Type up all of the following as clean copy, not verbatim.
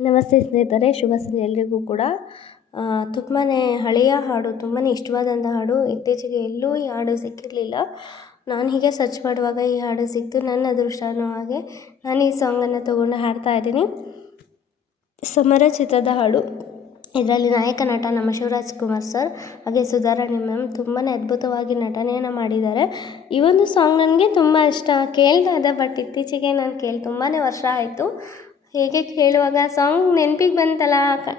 ನಮಸ್ತೆ ಸ್ನೇಹಿತರೆ, ಶುಭ ಸಂಜೆ ಎಲ್ರಿಗೂ ಕೂಡ. ತುಂಬಾ ಹಳೆಯ ಹಾಡು, ತುಂಬಾ ಇಷ್ಟವಾದಂಥ ಹಾಡು. ಇತ್ತೀಚೆಗೆ ಎಲ್ಲೂ ಈ ಹಾಡು ಸಿಕ್ಕಿರಲಿಲ್ಲ. ನಾನು ಹೀಗೆ ಸರ್ಚ್ ಮಾಡುವಾಗ ಈ ಹಾಡು ಸಿಕ್ತು. ನನ್ನ ಅದೃಷ್ಟನೂ ಹಾಗೆ ನಾನು ಈ ಸಾಂಗನ್ನು ತೊಗೊಂಡು ಹಾಡ್ತಾ ಇದ್ದೀನಿ. ಸಮರ ಚಿತ್ರದ ಹಾಡು. ಇದರಲ್ಲಿ ನಾಯಕ ನಟ ನಮ್ಮ ಶಿವರಾಜ್ ಕುಮಾರ್ ಸರ್ ಹಾಗೆ ಸುಧಾರಾಣಿ ಮ್ಯಾಮ್ ತುಂಬಾ ಅದ್ಭುತವಾಗಿ ನಟನೆಯನ್ನು ಮಾಡಿದ್ದಾರೆ. ಈ ಒಂದು ಸಾಂಗ್ ನನಗೆ ತುಂಬ ಇಷ್ಟ. ಕೇಳ್ತಾ ಇದ್ದೆ, ಬಟ್ ಇತ್ತೀಚೆಗೆ ನಾನು ತುಂಬಾ ವರ್ಷ ಆಯಿತು. ಹೇಗೆ ಕೇಳುವಾಗ ಸಾಂಗ್ ನೆನಪಿಗೆ ಬಂತಲ್ಲ,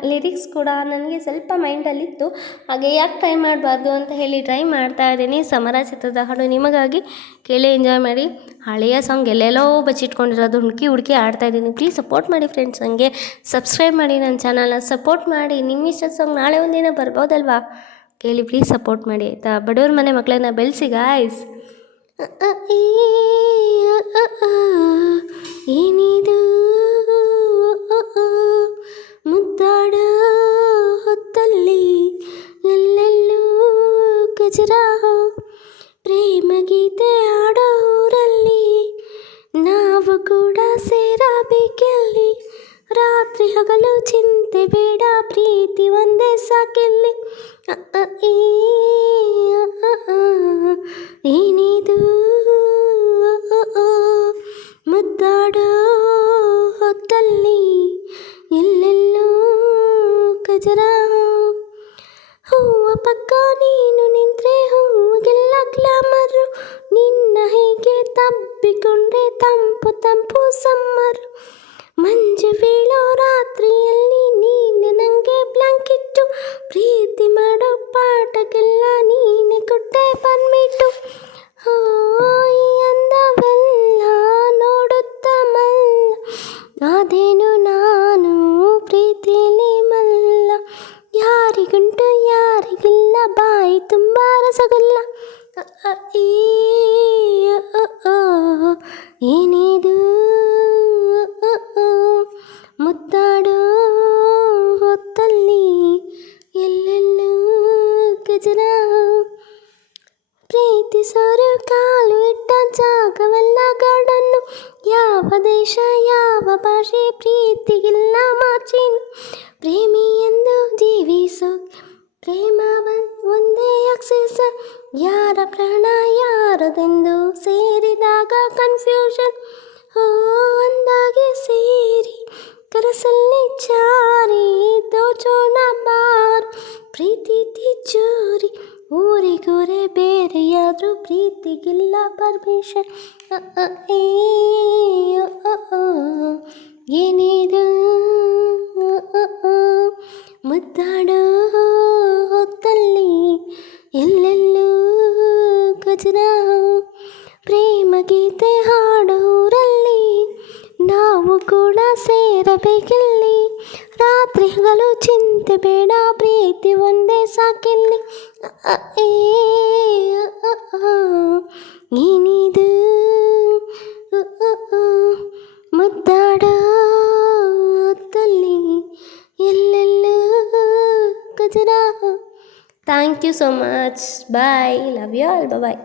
ಲಿರಿಕ್ಸ್ ಕೂಡ ನನಗೆ ಸ್ವಲ್ಪ ಮೈಂಡಲ್ಲಿತ್ತು. ಹಾಗೆ ಯಾಕೆ ಟ್ರೈ ಮಾಡಬಾರ್ದು ಅಂತ ಹೇಳಿ ಟ್ರೈ ಮಾಡ್ತಾ ಇದ್ದೀನಿ. ಸಮರ ಚಿತ್ರದ ಹಾಡು ನಿಮಗಾಗಿ, ಕೇಳಿ ಎಂಜಾಯ್ ಮಾಡಿ. ಹಳೆಯ ಸಾಂಗ್ ಎಲ್ಲೆಲ್ಲೋ ಬಚ್ಚಿಟ್ಕೊಂಡಿರೋದು ಹುಡುಕಿ ಆಡ್ತಾ ಇದ್ದೀನಿ. ಪ್ಲೀಸ್ ಸಪೋರ್ಟ್ ಮಾಡಿ ಫ್ರೆಂಡ್ಸ್. ನನಗೆ ಸಬ್ಸ್ಕ್ರೈಬ್ ಮಾಡಿ, ನನ್ನ ಚಾನಲ್ನ ಸಪೋರ್ಟ್ ಮಾಡಿ. ನಿಮ್ಮ ಇಷ್ಟದ ಸಾಂಗ್ ನಾಳೆ ಒಂದಿನ ಬರ್ಬೋದಲ್ವಾ? ಕೇಳಿ ಪ್ಲೀಸ್ ಸಪೋರ್ಟ್ ಮಾಡಿ ಆಯಿತಾ? ಬಡವ್ರ ಮನೆ ಮಕ್ಕಳನ್ನ ಬೆಳೆಸಿ ಗಾಯ್ಸ್. ಏನಿದು ಮುದ್ದಾಡ ಹೊತ್ತಲ್ಲಿ ಎಲ್ಲೆಲ್ಲೂ ಗಜರಾ, ಪ್ರೇಮ ಗೀತೆ ಹಾಡೋ ಊರಲ್ಲಿ ನಾವು ಕೂಡ ಸೇರಬೇಕೆಲ್ಲಿ. ರಾತ್ರಿ ಹಗಲು ಚಿಂತೆ ಬೇಡ, ಪ್ರೀತಿ ಒಂದೇ ಸಾಕಿಲ್ಲಿ. ಏನಿದು ಮುದ್ದಾಡೋ ಹೊತ್ತಲ್ಲಿ ಎಲ್ಲೆಲ್ಲೂ ಗಜರಾ, ಹೂವ ಪಕ್ಕ ನೀನು ನಿಂತ್ರೆ ಹೂವಿಗೆಲ್ಲ ಗ್ಲಾಮರು. ನಿನ್ನ ಹೇಗೆ ತಬ್ಬಿಕೊಂಡ್ರೆ ತಂಪು ತಂಪು ಸಮ್ಮರು. ಮಂಜು ಬೀಳೋ ರಾತ್ರಿಯಲ್ಲಿ ನೀನೆ ನನಗೆ ಬ್ಲಾಂಕೆಟ್ಟು. ಪ್ರೀತಿ ಮಾಡೋ ಪಾಠಕ್ಕೆಲ್ಲ ನೀನೆ ಕೊಟ್ಟೆ ಪರ್ಮಿಟು. ಈ ಅಂದವೆಲ್ಲ ನೋಡುತ್ತ ಮಲ್ಲ, ಅದೇನು ನಾನು ಪ್ರೀತಿಲಿ ಮಲ್ಲ. ಯಾರಿಗುಂಟು ಯಾರಿಗಿಲ್ಲ, ಬಾಯಿ ತುಂಬ ರಸಗುಲ್ಲ. ಏನಿದು ಮುದ್ದಾಡೋ ಹೊತ್ತಲ್ಲಿ ಎಲ್ಲೆಲ್ಲೂ ಗಜರಾ, ಪ್ರೀತಿಸೋರು ಕಾಲು ಇಟ್ಟ ಜಾಗವೆಲ್ಲ ಗಾರ್ಡನ್ನು. ಯಾವ ದೇಶ ಯಾವ ಭಾಷೆ ಪ್ರೀತಿಗಿಲ್ಲ ಮಾರ್ಜಿನು. ಪ್ರೇಮಿ ಎಂದು ಜೀವಿಸೋ ಪ್ರೇಮ ಒಂದೇ ಆಕ್ಸಿಸ್. ಯಾರ ಪ್ರಾಣ ಯಾರದೆಂದು ಸೇರಿದಾಗ ಕನ್ಫ್ಯೂಷನ್. ಒಂದಾಗಿ ಸೇರಿ ಕನಸಲ್ಲಿ ಚಾರಿ ದೋಚೋಣ ಬಾರ್. ಪ್ರೀತಿ ತಿಜೋರಿ ಊರಿಗೂರೇ ಬೇರೆಯಾದರೂ ಪ್ರೀತಿಗಿಲ್ಲ ಪರ್ಮಿಷನ್. ಏನಿದು ಮುದ್ದಾಡೋ ಹೊತ್ತಲ್ಲಿ ಎಲ್ಲೆಲ್ಲೂ ಗಜರಾ, ಪ್ರೇಮ ಗೀತೆ ಹಾಡೋರಲ್ಲಿ ನಾವು ಕೂಡ ಸೇರಬೇಕಿಲ್ಲಿ. ರಾತ್ರಿ ಹಗಲು ಚಿಂತೆ ಬೇಡ, ಪ್ರೀತಿ ಒಂದೇ ಸಾಕಿಲ್ಲಿ. ಏನಿದು ಮುದ್ದಾಡೋ ಹೊತ್ತಲ್ಲಿ ಎಲ್ಲೆಲ್ಲೂ ಗಜರಾ. Thank you so much. Bye. Love you all. Bye.